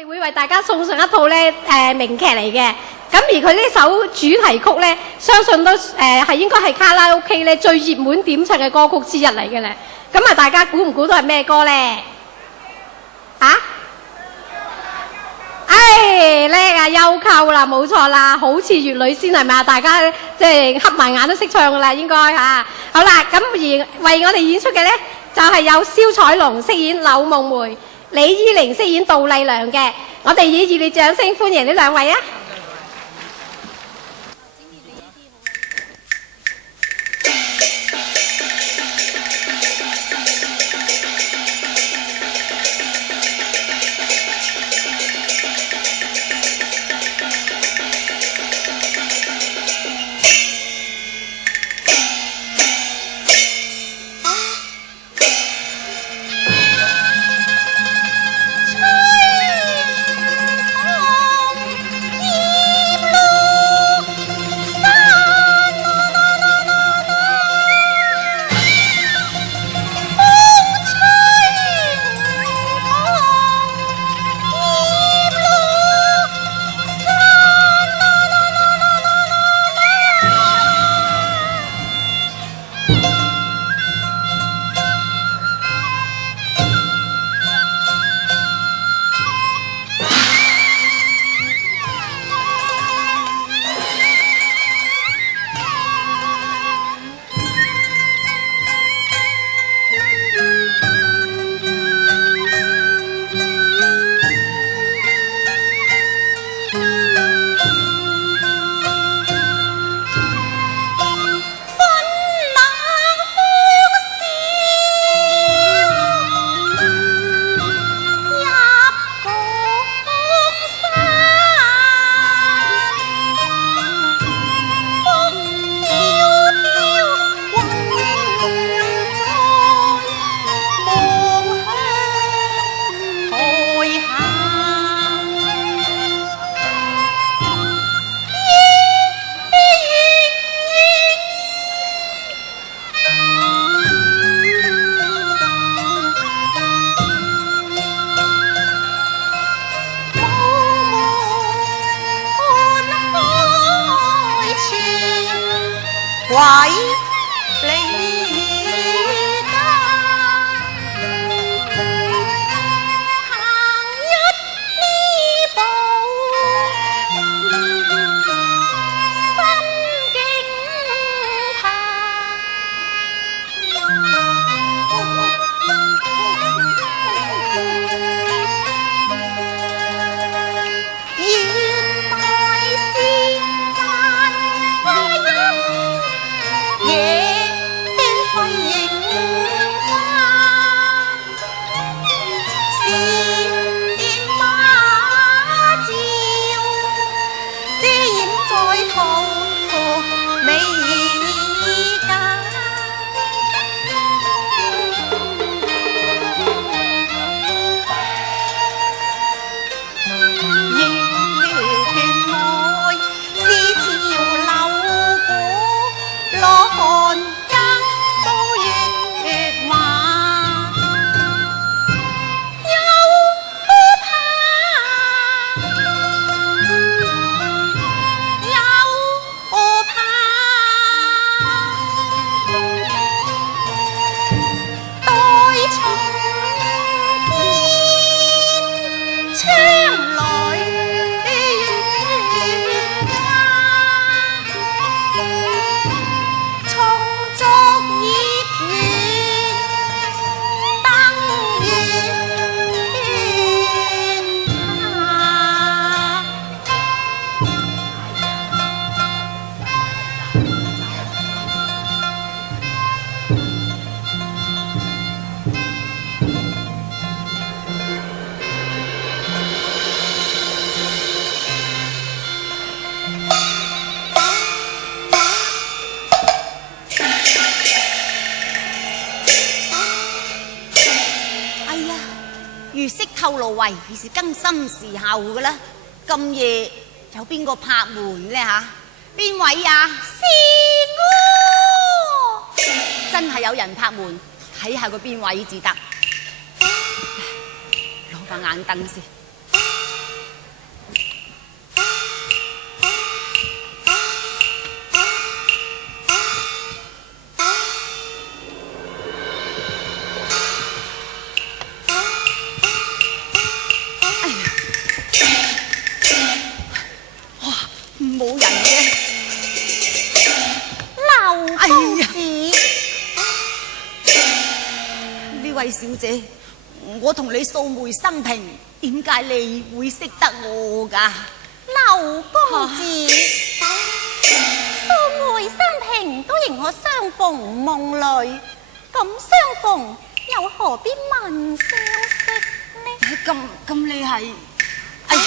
我哋會為大家送上一套咧名劇嚟嘅，咁而佢呢首主題曲咧，相信都係應該係卡拉 OK 咧最熱門點唱嘅歌曲之一嚟嘅咧。咁啊，大家估唔估到係咩歌咧？啊？叻啊，優扣啦，冇錯啦，好似粵女仙係咪啊？大家即係合埋眼都識唱噶啦，應該嚇。好啦，咁而為我哋演出嘅咧，就係有蕭彩龍飾演柳夢梅。李依玲飾演杜麗娘嘅，我哋以熱烈掌聲歡迎呢兩位啊！而是更深時候噶啦，咁夜有邊個拍門呢吓？邊位啊？是我，真係有人拍門，睇下個邊位至得。攞把眼燈先。冇人嘅。劉公子，呢位小姐，我同你素昧生平，點解你會識得我㗎？劉公子，素昧生平都認我相逢夢裏，咁相逢又何必問相識呢？咁你係？哎呀！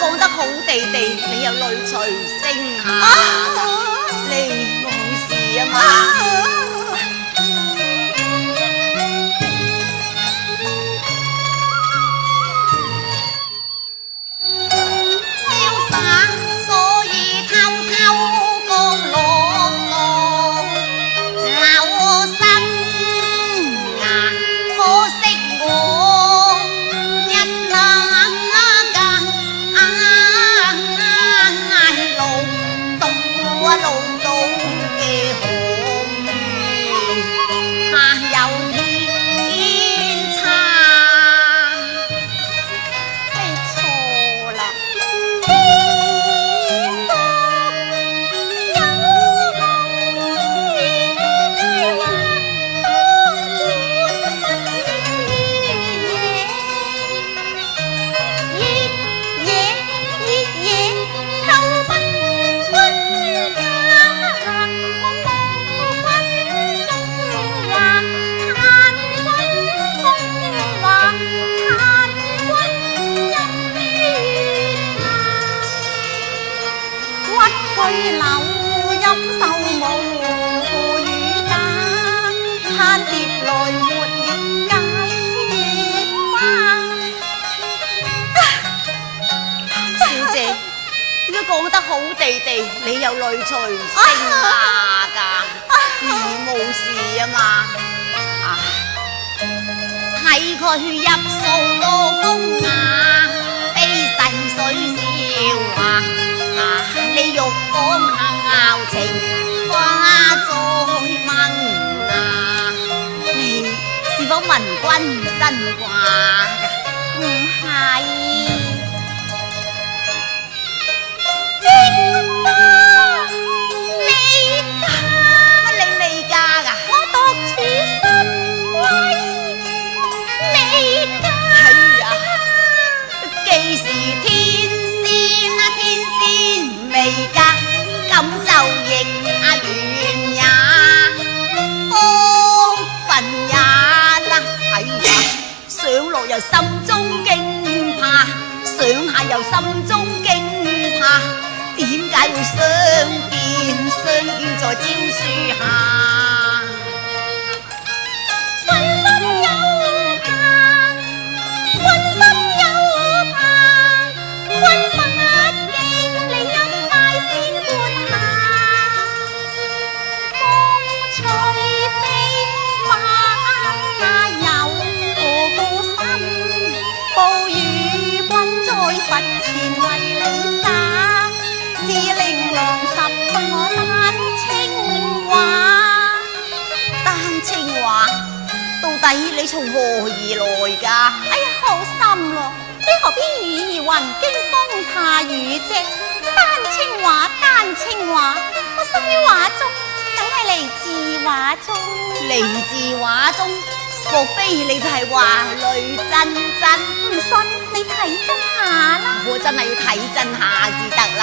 講得好地地，你又淚隨星下，你冇事啊嘛？瀟灑，所以偷偷降落座，留心啊！可惜我一冷。路到嘅可遇，下有天差，你錯啦！講得好地地，你又淚隨星下㗎，你冇事啊嘛？睇佢入數多風雅，悲逝水笑話，你欲講下情花再問你是否聞君新話？唔係。咁就亦緣也，福分也啦。哎呀，想落又心中驚怕，想下又心中驚怕，點解會相見在蕉樹下？除非話有個心，暴雨君在佛前為你灑，至令郎十對我單清華。單清華，到底你從何而來㗎？哎呀，好心咯！你何必語而雲驚風怕雨啫？單清華，單清華，我生於畫中，梗係嚟自畫中。嚟自畫中，莫非你就係華雷震震？唔信你睇真下啦。我真係要睇真下至得啦。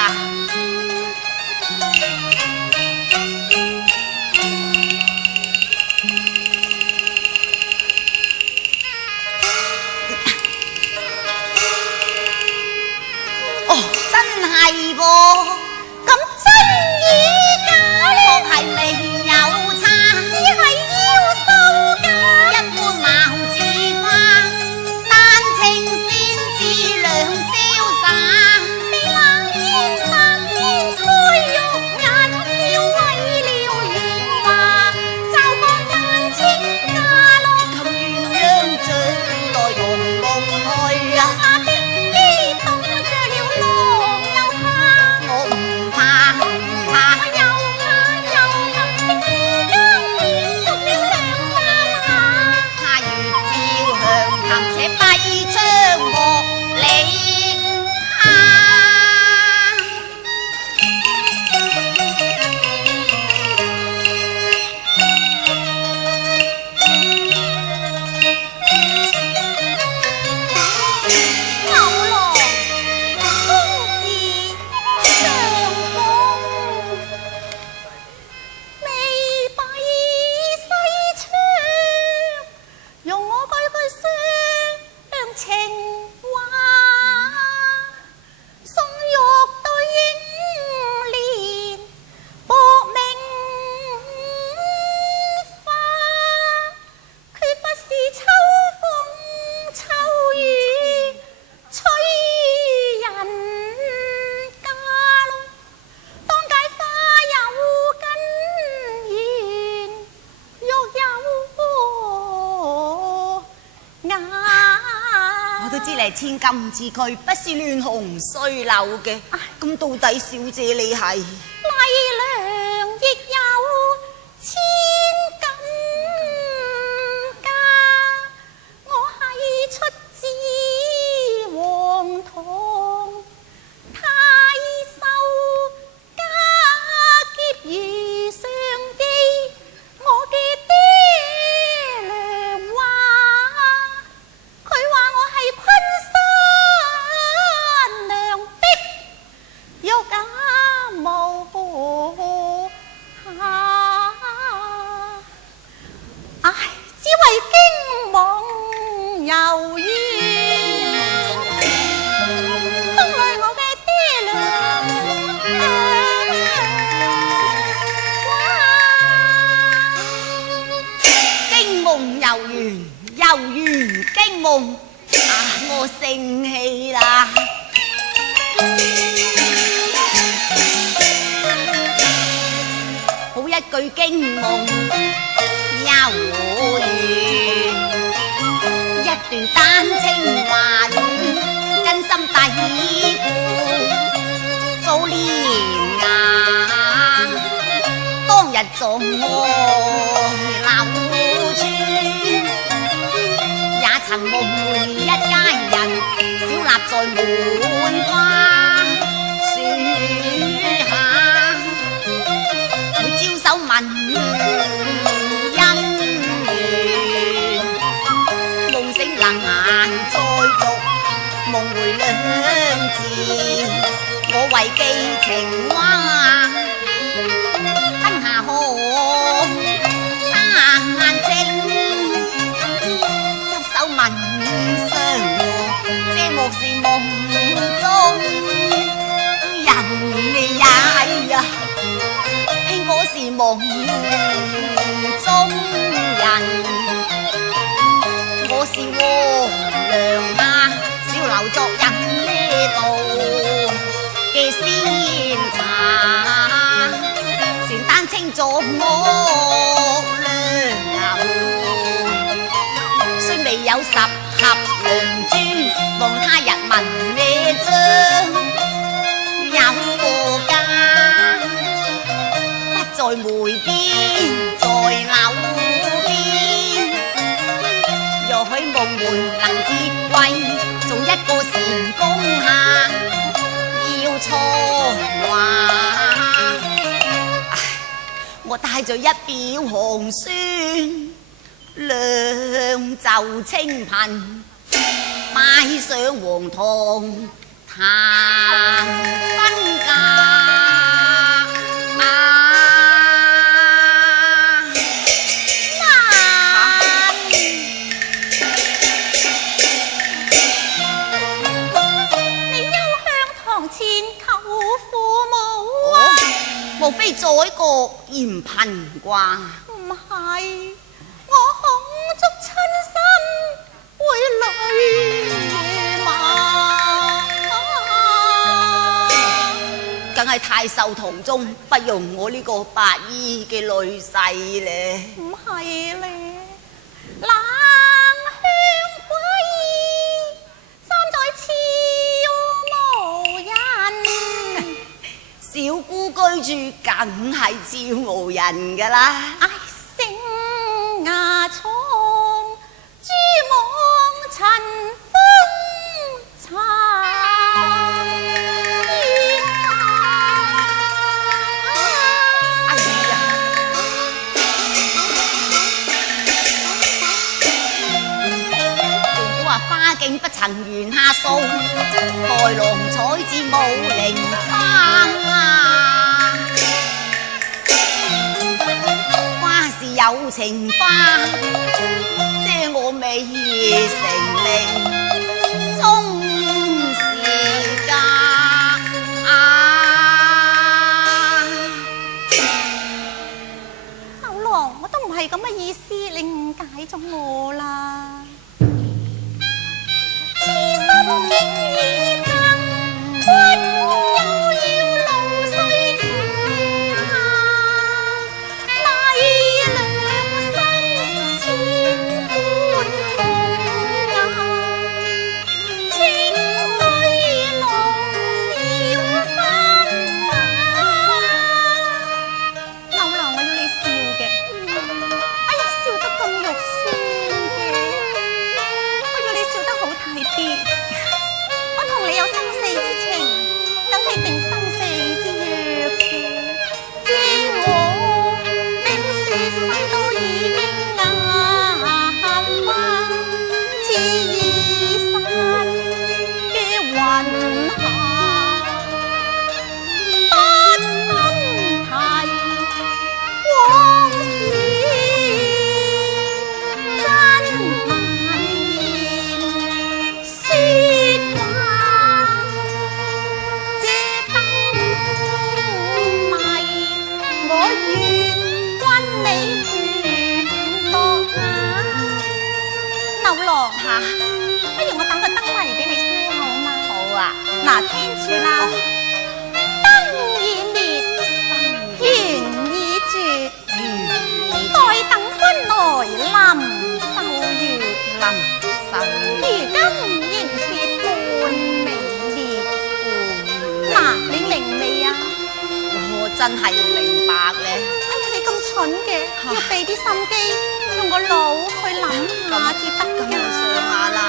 哦，真係噃，咁真與假咧？確係未有差，只係腰瘦㗎。一般貌似花，單情先至兩瀟灑。你冷煙白煙開肉眼，燒毀了圓話，就看單清家咯。求鴛鴦將來同夢去啊！下的機動着了狼又怕，我唔怕唔怕，我又怕又怕，的衣槍片捉了兩三下。他如照向琴且閉窗和你他。牛郎公子相逢，未擺西窗，容我句句雙情話，送玉對影蓮薄命花，決不是秋風秋雨催人家咯。當界花有根弦，玉有牙。我都知你係千金之軀，不是亂紅衰柳嘅。咁到底小姐你係？麗娘亦有千金家，我係出自黃堂，太守家劫如上記，我嘅爹娘話，佢話我係昆山娘的玉眼無瑕，唉，只為驚夢遊園，風累我嘅爹娘驚夢遊園，遊園驚夢。啊，我盛氣啦！好一句驚夢遊園，一段單清華戀，根深蒂固早年啊，當日做愛流川，也曾夢回一家人，小立在滿花樹下，會招手問姻緣，夢醒難再續，夢回兩字，我為寄情話，燈下看單清，執手問相和，這莫是夢中人呀，我是夢中人，我是和良啊，小留作人呢度嘅仙茶，船單稱作我良雖未有10盒良珠，望他日問咩章，有個家不在梅邊，在柳邊。若許夢門能接位，做一個禪公下，要錯話。我帶着一表寒酸，兩袖清貧，擺上黃堂談婚嫁。莫非宰國嫌貧啩？唔係，我恐觸親心會累嘛。梗係太守堂中不容我呢個白衣嘅女婿咧。唔係咧，冷香歸，三在悄無人。小姑居住梗係照無人噶啦。唉，星牙蒼，珠網塵風殘。哎呀！仲估話花徑不曾緣下數，豺狼採自冇靈花。有情花，遮我未成名，終是家。牛郎，我都唔係咁嘅意思，你誤解咗我啦。痴心經已贈，君又要露須情。嗱，聽住啦，燈已滅，緣已絕，待等君來臨秀月。如今仍是半明滅。嗱，你明未啊？我真係唔明白咧。哎呀，你咁蠢嘅，要俾啲心機，用個腦去諗下至得㗎。想下啦。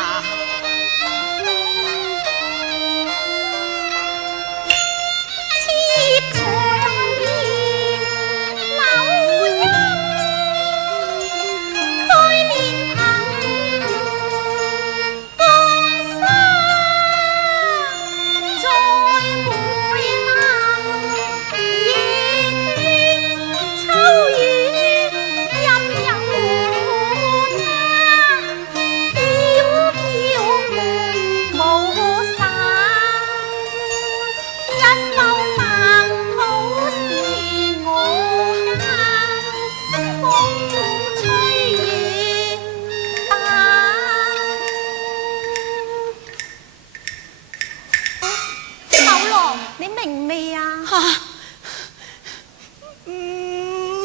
飄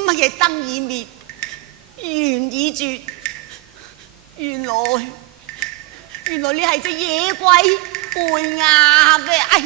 乜嘢燈已滅，緣已絕，原來你係隻野鬼背鴨嘅，哎呀！